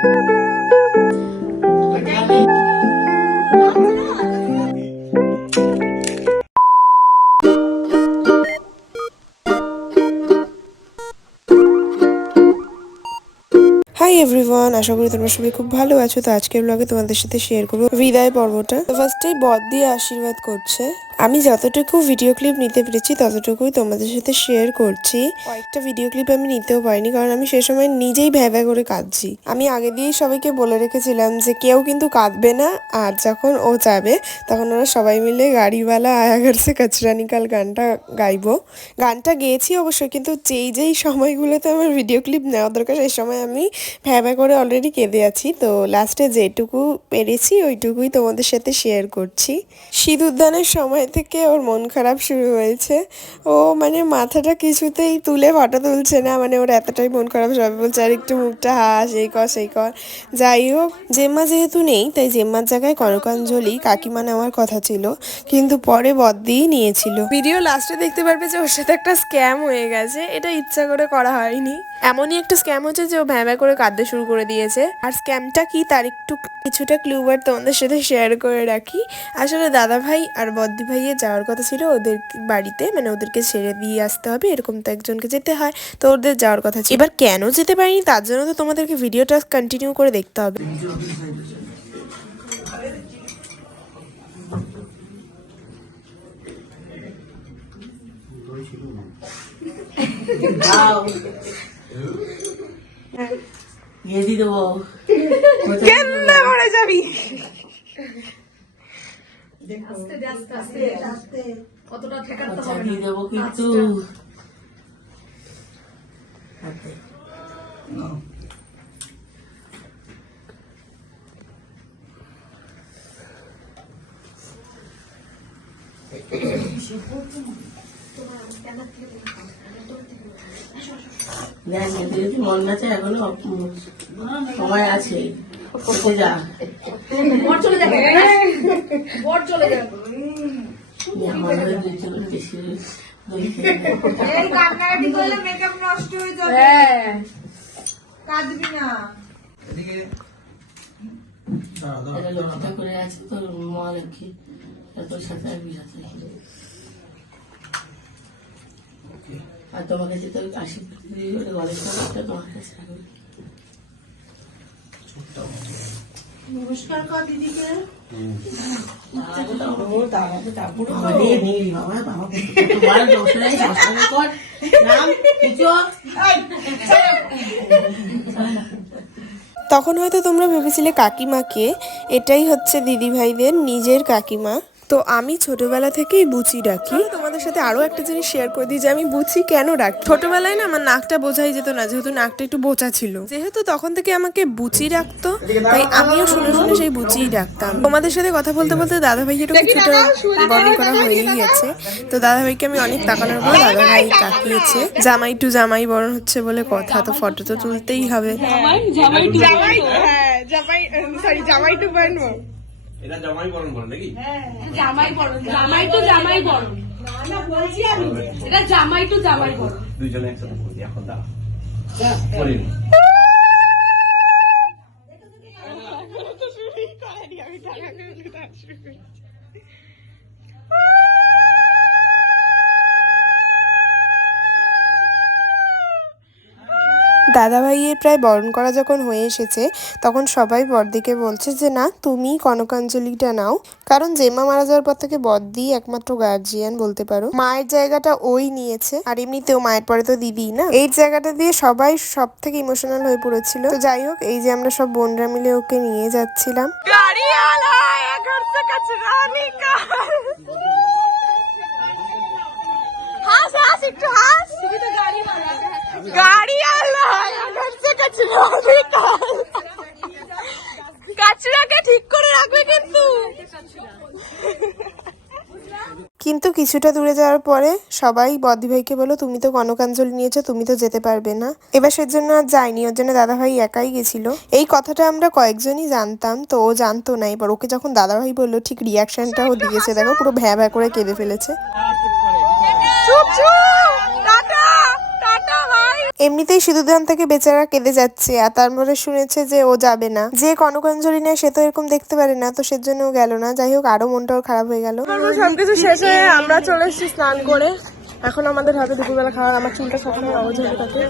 Hi everyone, আশা করি তোমরা সবাই খুব ভালো আছো। তো আজকের ব্লগে তোমাদের সাথে শেয়ার করবো বিদায় পর্বটা। তো ফার্স্টেই বদ দিয়ে আশীর্বাদ করছে। আমি যতটুকু ভিডিও ক্লিপ নিতে পেরেছি ততটুকুই তোমাদের সাথে শেয়ার করছি। কয়েকটা ভিডিও ক্লিপ আমি নিতেও পারিনি, কারণ আমি সে সময় নিজেই ভ্যাভা করে কাঁদছি। আমি আগে দিয়েই সবাইকে বলে রেখেছিলাম যে কেউ কিন্তু কাঁদবে না, আর যখন ও যাবে তখন ওরা সবাই মিলে গাড়িওয়ালা আয়া ঘর সে কচরা নিকাল গানটা গাইবো। গানটা গেয়েছি অবশ্যই, কিন্তু যেই সময়গুলোতে আমার ভিডিও ক্লিপ নেওয়া দরকার সেই সময় আমি ভ্যাবা করে অলরেডি কেঁদে আছি। তো লাস্টে যেটুকু পেরেছি ওইটুকুই তোমাদের সাথে শেয়ার করছি। সিঁদুরদানের সময় থেকে ওর মন খারাপ শুরু হয়েছে। ও মানে মাথাটা কিছুতেই তুলে ফটো তুলছে না, মানে ওর এতটাই মন খারাপ। সবাই বলছে আর একটু মুখটা হাস, এই কর সেই কর। যাই হোক, জেম্মা যেহেতু নেই তাই জেম্মার জায়গায় কনকাঞ্জলি কাকিমা নেওয়ার কথা ছিল, কিন্তু পরে বদ্দিই নিয়েছিল। ভিডিও লাস্টে দেখতে পারবে যে ওর সাথে একটা স্ক্যাম হয়ে গেছে। এটা ইচ্ছা করে করা হয়নি, এমনই একটা স্ক্যাম হচ্ছে যে ও ভ্যাবা করে কাঁদতে শুরু করে দিয়েছে। আর স্ক্যামটা কি তার একটু কিছুটা ক্লুবার তোমাদের সাথে শেয়ার করে রাখি। আসলে দাদা ভাই আর বদ্দি ভাইয়ের যাওয়ার কথা ছিল ওদের বাড়িতে, মানে ওদেরকে ছেড়ে দিয়ে আসতে হবে, এরকম তো একজনকে যেতে হয়, তো ওদের যাওয়ার কথা ছিল। এবার কেন যেতে পারিনি তার জন্য তো তোমাদেরকে ভিডিওটা কন্টিনিউ করে দেখতে হবে। মন আছে এখনো সময় আছে। যা মেকআপ নষ্ট হয়ে যাবে, কাঁদবি না। লক্ষ্মীটা করে আছে তোর মা লক্ষ্মী, তোর সাথে আর বিরাতে আর তোমাকে যেতে আশীর্বাদ দিয়ে গণেশ ঠাকুরটা তোমার কাছে রাখবে। নমস্কার কর দিদিকে। তখন হয়তো তোমরা ভেবেছিলে কাকিমাকে, এটাই হচ্ছে দিদিভাইদের নিজের কাকিমা। তো আমি ছোটবেলা থেকেই বুচি ডাকি। তোমাদের সাথে আরো একটা জিনিস শেয়ার করে দিই যে আমি বুচি কেন ডাকি। ছোটবেলায় না আমার নাকটা বোঝাই যেত না, যেহেতু নাকটা একটু বোচা ছিল। যেহেতু তখন থেকে আমাকে বুচি ডাকতো, তাই আমিও শুনে শুনে সেই বুচিই ডাকতাম। তোমাদের সাথে কথা বলতে বলতে দাদা ভাইয়েরও কিছুটা বর্ণনা করা হয়েই গেছে। তো দাদা ভাইকে আমি অনেক তাকানোর পর দাদা ভাই তাকিয়েছে। জামাই টু জামাই বরণ হচ্ছে বলে কথা, তো ফটো তো তুলতেই হবে। জামাই টু বানবো, এটা জামাই বরণ বলে নাকি? জামাই বরণ, জামাই টু জামাই বরণ। না বলছি আমি, এটা জামাই টু জামাই বরণ। দুইজনে একসাথে বলি এখন দাও। বলিনি। দাদা ভাইয়ের প্রায় বরণ করা যখন হয়ে এসেছে তখন সবাই বড়দিকে বলছে যে না তুমি কনকাঞ্জলিটা নাও, কারণ জেম্মা মারা যাওয়ার পর থেকে বড়দি একমাত্র গার্জিয়ান বলতে পারো। মায়ের জায়গাটা ওই নিয়েছে, আর এমনিতেও মায়ের পরে তো দিদি না। এই জায়গাটা দিয়ে সবাই সব থেকে ইমোশনাল হয়ে পড়েছিল। তো যাই হোক, এই যে আমরা সব বোনরা মিলে ওকে নিয়ে যাচ্ছিলাম। কিন্তু কিছুটা দূরে যাওয়ার পরে সবাই বদ্দি ভাইকে বলো তুমি তো কনকাঞ্জলি নিয়েছো, তুমি তো যেতে পারবে না। এবার সেজন্য আর যায়নি, ওর জন্য দাদা ভাই একাই গেছিল। এই কথাটা আমরা কয়েকজনই জানতাম, তো ও জানতো না। এবার ওকে যখন দাদা ভাই বললো ঠিক রিয়াকশনটাও দিয়েছে, দেখো পুরো ভ্যা ভ্যা করে কেঁদে ফেলেছে। এমনিতেই সিঁদুরদান থেকে বেচারা কেঁদে যাচ্ছে আর তারপরে শুনেছে যে ও যাবে না। যে কনকাঞ্জলি নেয় সে তো এরকম দেখতে পারে না, তো সেজন্য ও গেল না। যাই হোক আরো মনটাও খারাপ হয়ে গেল। সবকিছু শেষ হয়ে আমরা চলে এসেছি স্নান করে। এখন আমাদের হাতে দুপুরবেলা খাওয়া, আমার চুলটা সবসময় অবধি থাকে।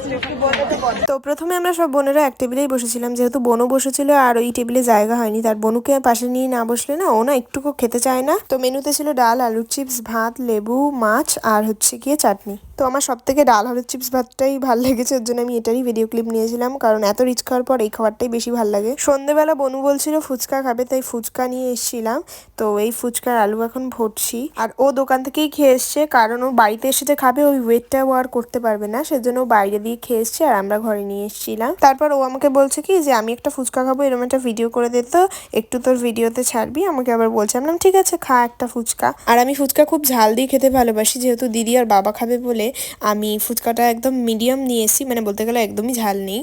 তো প্রথমে আমরা সব বোনেরা এক টেবিলেই বসেছিলাম, যেহেতু বোনও বসেছিল আর ওই টেবিলে জায়গা হয়নি, তার বোনুকে পাশে নিয়ে না বসলে না ও না একটুকু খেতে চায় না। তো মেনুতে ছিল ডাল, আলুর চিপস, ভাত, লেবু, মাছ আর হচ্ছে গিয়ে চাটনি। তো আমার সব থেকে ডাল আলুর চিপস ভাতটাই ভালো লেগেছে, ওর জন্য আমি এটারই ভিডিও ক্লিপ নিয়েছিলাম, কারণ এত রিচ খাওয়ার পর এই খাবারটাই বেশি ভালো লাগে। সন্ধ্যেবেলা বনু বলছিল ফুচকা খাবে, তাই ফুচকা নিয়ে এসেছিলাম। তো এই ফুচকার আলু এখন ভরছি, আর ও দোকান থেকেই খেয়ে এসছে, কারণ ও বাড়িতে এসে যে খাবে ওই ওয়েটটাও আর করতে পারবে না, সেজন্য ও বাইরে দিয়ে খেয়ে এসছে আর আমরা ঘরে নিয়ে এসেছিলাম। তারপর ও আমাকে বলছে কি যে আমি একটা ফুচকা খাবো, এরকম একটা ভিডিও করে দে তো, একটু তোর ভিডিওতে ছাড়বি। আমাকে আবার বলছে, আমি বললাম ঠিক আছে খা একটা ফুচকা। আর আমি ফুচকা খুব ঝাল দিয়ে খেতে ভালোবাসি, যেহেতু দিদি আর বাবা খাবে বলে আমি ফুচকাটা একদম মিডিয়াম নিয়ে এসেছি, মানে বলতে গেলে একদমই ঝাল নেই।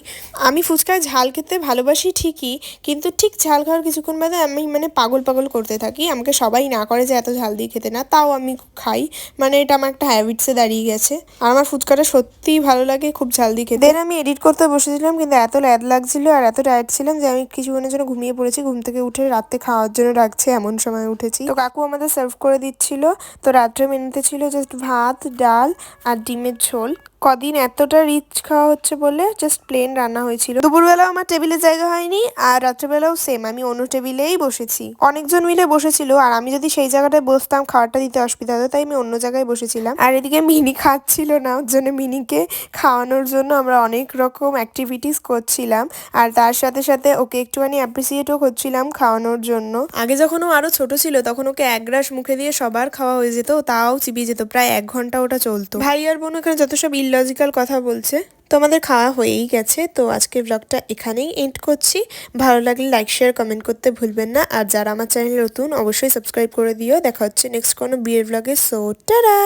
আমি ফুচকায় ঝাল খেতে ভালোবাসি ঠিকই, কিন্তু ঠিক ঝাল খাওয়ার কিছুক্ষণ বাদে আমি মানে পাগল পাগল করতে থাকি। আমাকে সবাই না করে যে এত ঝাল দিয়ে খেতে না, তাও আমি খাই, মানে এটা আমার একটা হ্যাবিটসে দাঁড়িয়ে গেছে। আর আমার ফুচকাটা সত্যিই ভালো লাগে খুব ঝাল দিয়ে খেতে। দেন আমি এডিট করতে বসেছিলাম, কিন্তু এত ল্যাদ লাগছিল আর এত টায়ার্ড ছিলাম যে আমি কিছুক্ষণের জন্য ঘুমিয়ে পড়েছি। ঘুম থেকে উঠে রাতে খাওয়ার জন্য ডাকছে এমন সময় উঠেছি। তো কাকু আমাদের সার্ভ করে দিচ্ছিল। তো রাত্রে মেনুতে ছিল জাস্ট ভাত, ডাল আর ডিমের ঝোল। কদিন এতটা রিচ খাওয়া হচ্ছে বলে জাস্ট প্লেন রান্না হয়েছিল। দুপুরবেলাও আমার টেবিলে জায়গা হয়নি, আর রাত্রেবেলাও সেম, আমি অন্য টেবিলেই বসেছি। অনেকজন মিলে বসেছিল, আর আমি যদি সেই জায়গাটায় বসতাম খাবারটা দিতে অসুবিধা হতো, তাই আমি অন্য জায়গায় বসেছিলাম। আর এদিকে মিনি খাচ্ছিল না, ওর জন্য মিনিকে খাওয়ানোর জন্য আমরা অনেক রকম অ্যাক্টিভিটিস করছিলাম, আর তার সাথে সাথে ওকে একটুখানি অ্যাপ্রিসিয়েটও করছিলাম খাওয়ানোর জন্য। আগে যখন ও আরো ছোট ছিল তখন ওকে এক গ্রাস মুখে দিয়ে সবার খাওয়া হয়ে যেত, তাও চিবিয়ে যেত, প্রায় 1 ঘন্টা ওটা চলতো। ভাই আর বোন এখানে যত সব ইললজিক্যাল কথা বলছে। তো আমাদের খাওয়া হয়েই গেছে, তো আজকের ব্লগটা এখানেই এন্ড করছি। ভালো লাগলে লাইক শেয়ার কমেন্ট করতে ভুলবেন না, আর যারা আমার চ্যানেলে নতুন অবশ্যই সাবস্ক্রাইব করে দিও। দেখা হচ্ছে নেক্সট কোনো বিয়ের ব্লগে। So tata.